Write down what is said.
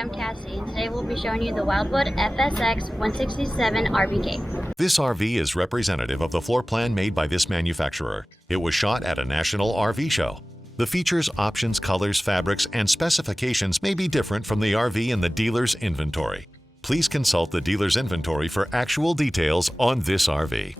I'm Cassie, and today we'll be showing you the Wildwood FSX 167 RVK. This RV is representative of the floor plan made by this manufacturer. It was shot at a national RV show. The features, options, colors, fabrics, and specifications may be different from the RV in the dealer's inventory. Please consult the dealer's inventory for actual details on this RV.